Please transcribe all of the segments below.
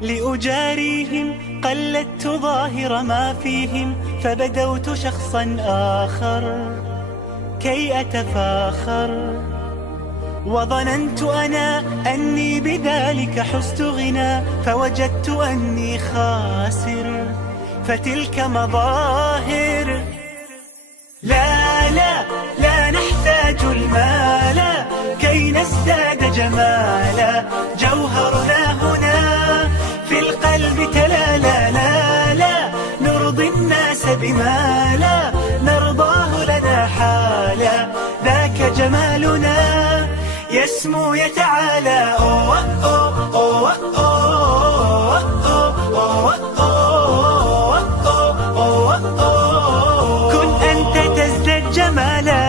لأجاريهم قلدت ظاهر ما فيهم، فبدوت شخصا آخر كي أتفاخر، وظننت أنا أني بذلك حزت غنى، فوجدت أني خاسر، فتلك مظاهر. لا لا لا نحتاج المال كي نزداد جمالا، جوهرنا هنا في القلب تلالا. لا لا نرضي الناس بما لا نرضاه لنا حالا، ذاك جمالنا يسمو يتعالى. أوه أوه أوه أوه أوه أوه أوه أوه. كن أنت تزداد جمالا،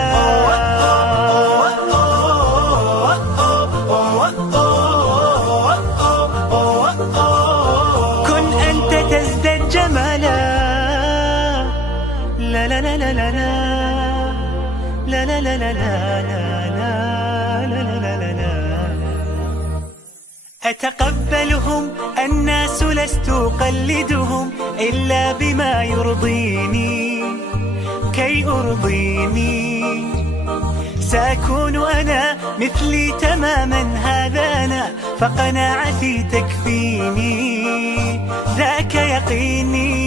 كن أنت تزداد جمالا. لا لا لا لا لا لا لا لا لا لا. أتقبلهم الناس لست أقلدهم إلا بما يرضيني كي أرضيني. سأكون أنا مثلي تماما، هذا أنا فقناعتي تكفيني، ذاك يقيني.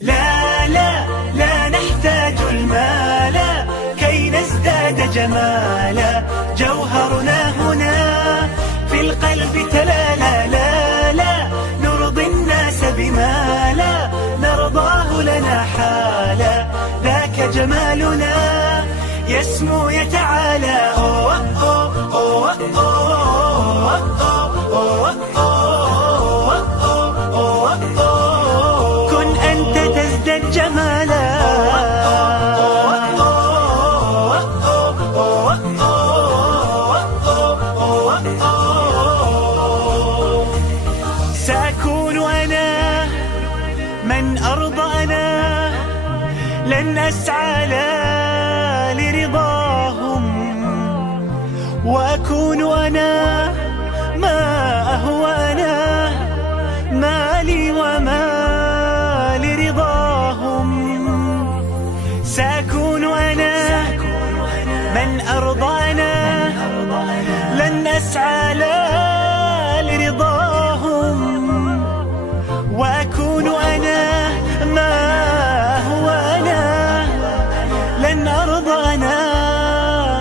لا لا لا نحتاج المال كي نزداد جمالا، جوهرنا هنا في القلب تلالا. لا لا نرضي الناس بما لا نرضاه لنا حالا، ذاك جمالنا يسمو يتعالى. أوه أوه أوه أوه أوه أوه أوه. كن أنت تزداد جمالا، سأكون أنا من أرضى أنا، لن أسعى لا لرضاهم، وأكون أنا ما أهوى أنا، ما لي وما لرضاهم. سأكون أنا من أرضى أنا، لن أسعى لا لرضاهم، وأكون أنا ما هو أنا، لن أرضى أنا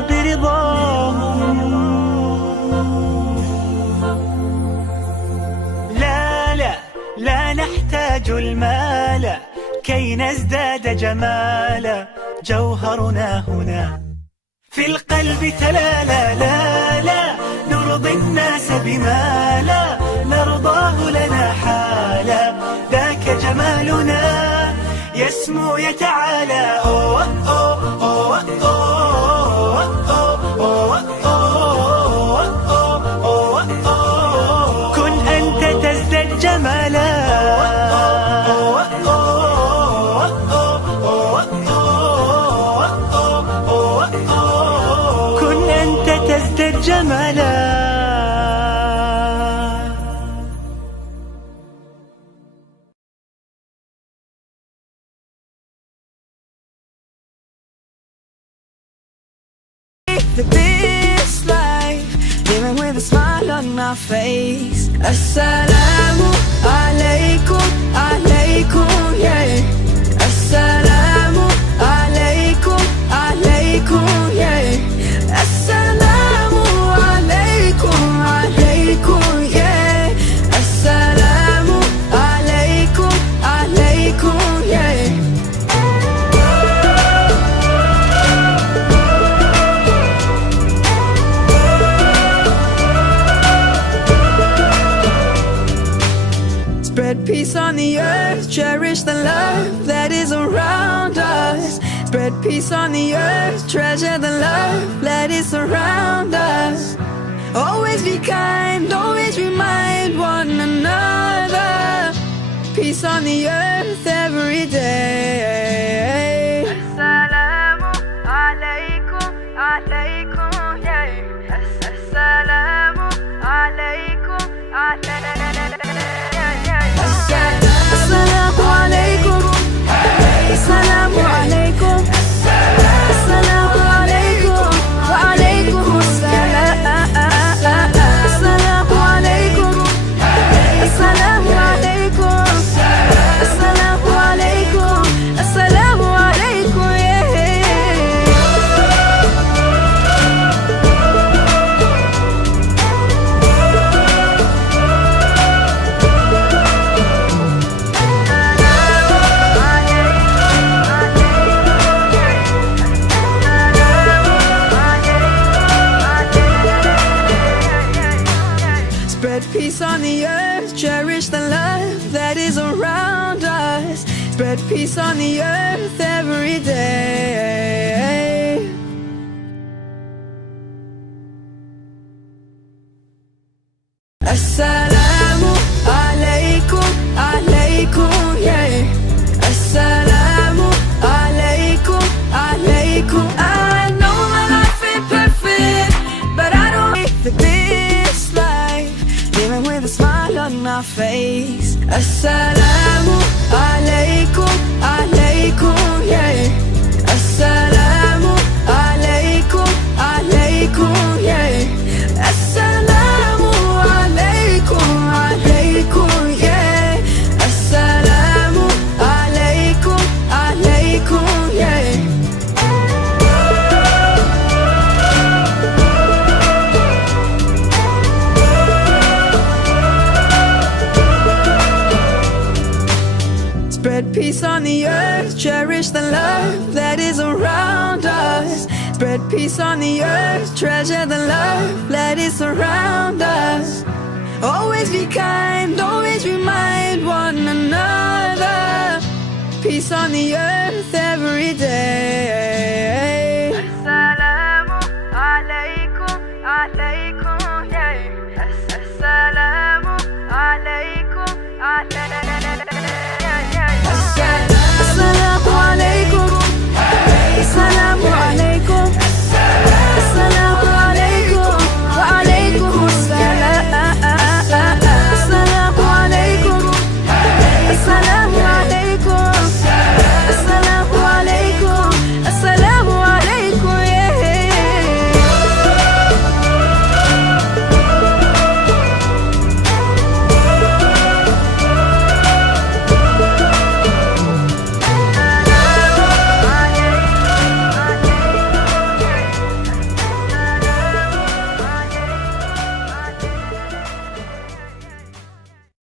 برضاهم. لا لا لا نحتاج المال كي نزداد جمالا، جوهرنا هنا في القلب تلالا. لا لا نرضي الناس بما لا نرضاه لنا حالا، ذاك جمالنا يسمو يتعالى. أوه أوه أوه أوه أوه أوه أوه. كن أنت تزداد جمالا، كن أنت تزداد جمالا. This life, living with a smile on my face. Assalamu alaikum, alaikum, yeah. Assalamu alaikum, alaikum, yeah. Assalamu alaikum, alaikum, yeah. Assalamu alaikum, alaikum, yeah. Spread peace on the earth, cherish the love that is around us. Spread peace on the earth, treasure the love that is around us. Always be kind, always remind one another. Peace on the earth every day. Assalamu alaikum, alaikum, yeah. Assalamu alaikum, Assalamu alaikum. Assalamu alaikum. Assalamu alaikum. Wa alaikum assalam. Assalamu alaikum. Assalamu alaikum. Assalamu alaikum. Assalamu alaikum. Spread peace on the earth, cherish the love that is around us. Spread peace on the earth every day. Assalamu alaikum, alaikum, yeah. Assalamu alaikum, alaikum. I know my life ain't perfect, but I don't live this life living with a smile on my face. Assalamu alaikum, alaikum, yeah. Assalamu alaikum, alaikum, yeah. Assalamu alaikum, alaikum, yeah. Assalamu alaikum, alaikum, yeah. Spread peace on the earth, cherish the love that is around us. Spread peace on the earth, treasure the love that is around us. Always be kind, always remind one another. Peace on the earth every day.